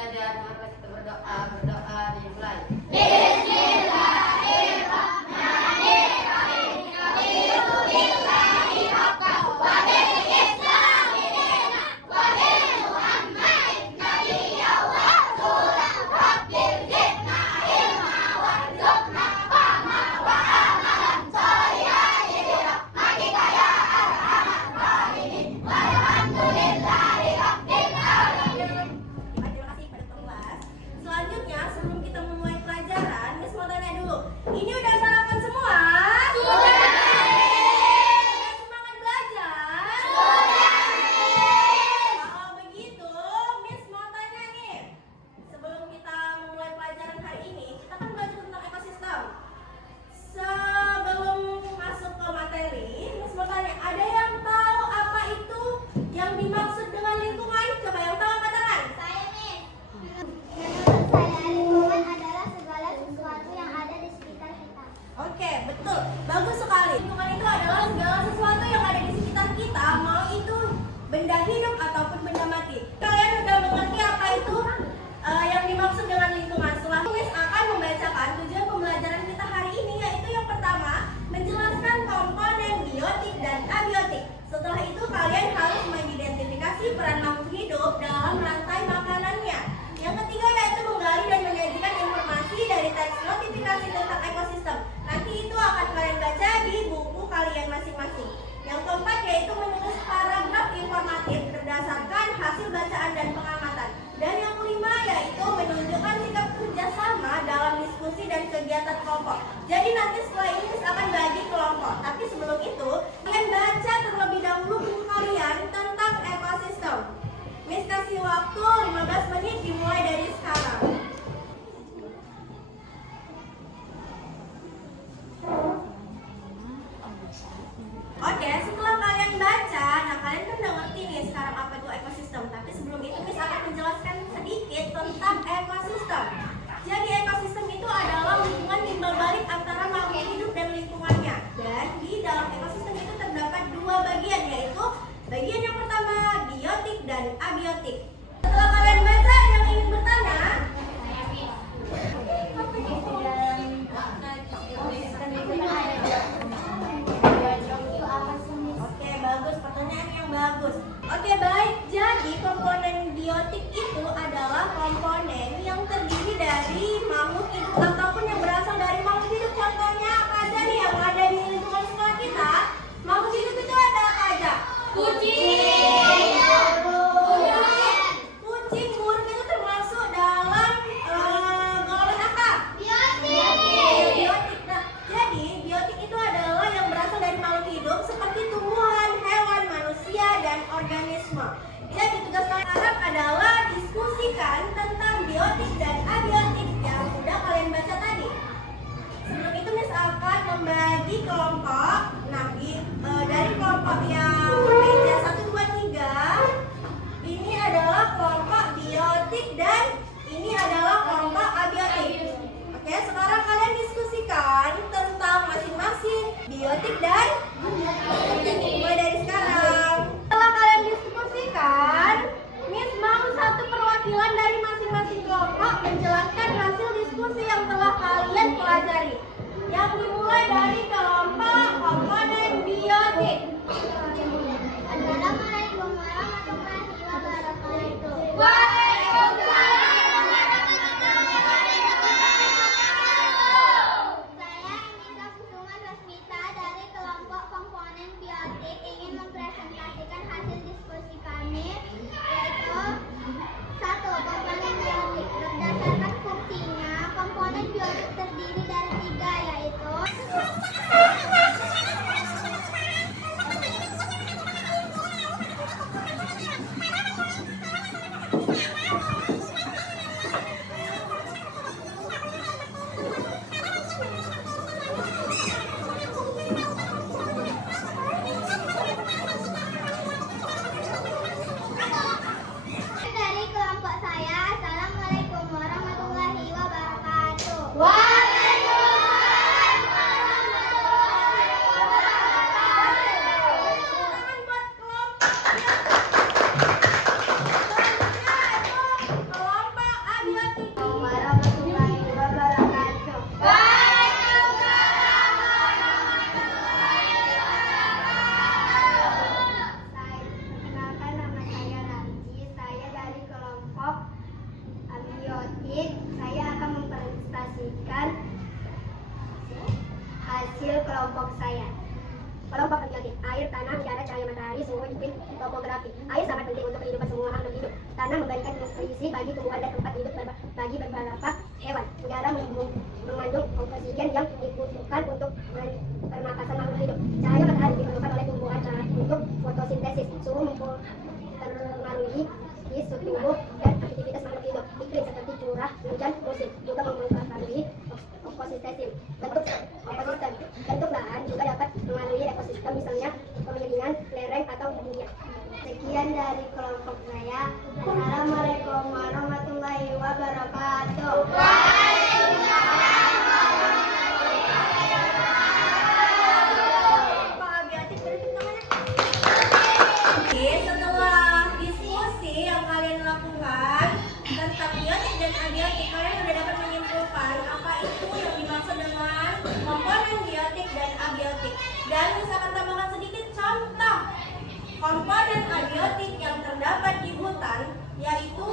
belajar, maka kita berdoa. Berdoa dimulai. Selanjutnya, sebelum kita memulai pelajaran, Miss mau tanya dulu. Ini udah sarapan semua? Sudah. Semangat belajar? Sudah. Kalau begitu, Miss mau tanya nih. Sebelum kita memulai pelajaran hari ini, kita kan belajar tentang ekosistem. Sebelum masuk ke materi, Miss mau tanya, ada yang tahu apa itu yang dimaksud dengan lingkungan? Coba yang tahu angkat tangan. Saya, Miss. Menurut saya, lingkungan adalah segala sesuatu yang ada di sekitar kita. Oke, betul. Bagus sekali. Lingkungan itu adalah segala sesuatu yang ada di sekitar kita, mau itu benda hidup ataupun benda mati. Kalian udah mengerti apa itu yang dimaksud dengan lingkungan? Selanjutnya, Miss akan membacakan tujuan pembelajaran kita hari ini, yaitu yang pertama, menjelaskan komponen biotik dan abiotik. Setelah itu, kalian harus mengidentifikasi peran makhluk hidup dalam rantai makanannya. Yang ketiga yaitu menggali dan menyajikan informasi dari teks notifikasi tentang ekosistem. Nanti itu akan kalian baca di buku kalian masing-masing. Yang keempat yaitu menulis paragraf informatif berdasarkan hasil bacaan dan pengamatan. Dan yang kelima yaitu menunjukkan sikap kerjasama dalam diskusi dan kegiatan kelompok. Jadi nanti setelah ini Miss akan bagi kelompok. Tapi sebelum itu, kalian baca terlebih dahulu buku kalian tentang ekosistem. Miss kasih waktu 15 menit dimulai dari sekarang. Oke, setelah kalian baca, nah kalian kan udah ngerti nih sekarang apa itu ekosistem. Tapi sebelum itu Miss akan menjelaskan sedikit tentang ekosistem. Jadi ekosistem itu adalah hubungan timbal balik antara makhluk hidup dan lingkungannya. Dan di dalam ekosistem itu terdapat dua bagian, yaitu bagian yang pertama biotik dan abiotik. Setelah kalian baca, yang ingin bertanya? Oke, bagus. Pertanyaan yang bagus. Oke, baik. Jadi komponen biotik itu adalah komponen yang terdiri dari makhluk hidup ataupun yang berasal dari makhluk hidup. Contohnya apa aja nih yang ada di lingkungan sekolah kita? Makhluk hidup itu ada apa aja? Kucing, burung itu termasuk dalam golongan apa? Biotik. Nah, jadi biotik itu adalah yang berasal dari makhluk hidup seperti tumbuhan, hewan, manusia, dan organisme. Jadi tugas kalian adalah diskusikan tentang biotik dan abiotik yang sudah kalian baca tadi. Sebelum itu Miss akan membagi kelompok. Nah, dari kelompok yang meja 1, 2, 3, ini adalah kelompok biotik dan ini adalah kelompok abiotik. Oke, sekarang kalian diskusikan tentang masing-masing biotik dan abiotik. Mulai dari sekarang. Setelah kalian diskusikan, Miss mau satu perwakilan dari masing-masing kelompok menjelaskan hasil diskusi yang telah kalian pelajari. Yang dimulai dari kelompok komponen biotik. Assalamualaikum warahmatullahi wabarakatuh. Waalaikumsalam warahmatullahi wabarakatuh. Saya Anissa Kusuma Rasmita dari kelompok komponen biotik ingin mempresentasikan hasil diskusi kami, yaitu 1. Komponen biotik. Berdasarkan fungsinya, komponen biotik terdiri dari 3, yaitu topografi. Air sangat penting untuk kehidupan semua makhluk hidup. Tanah memberikan nutrisi bagi tumbuhan dan tempat hidup bagi beberapa hewan. Udara mengandung oksigen yang dibutuhkan untuk pernapasan makhluk hidup. Cahaya matahari diperlukan oleh tumbuhan untuk fotosintesis. Suhu mempengaruhi tubuh dan aktivitas makhluk hidup. Iklim seperti curah hujan musim juga mempengaruhi ekosistem. Bentuk lahan juga dapat mempengaruhi ekosistem, misalnya pemiringan, lereng atau bukit. Sekian dari kelompok saya. Assalamualaikum warahmatullahi wabarakatuh. Pak Abiatik, berikan tangannya. Oke, setelah diskusi yang kalian lakukan tentang biotik dan abiotik, kalian sudah dapat menyimpulkan apa itu yang dimaksud dengan komponen biotik dan abiotik. Dan saya akan tambahkan sedikit contoh komponen abiotik yang terdapat di hutan, yaitu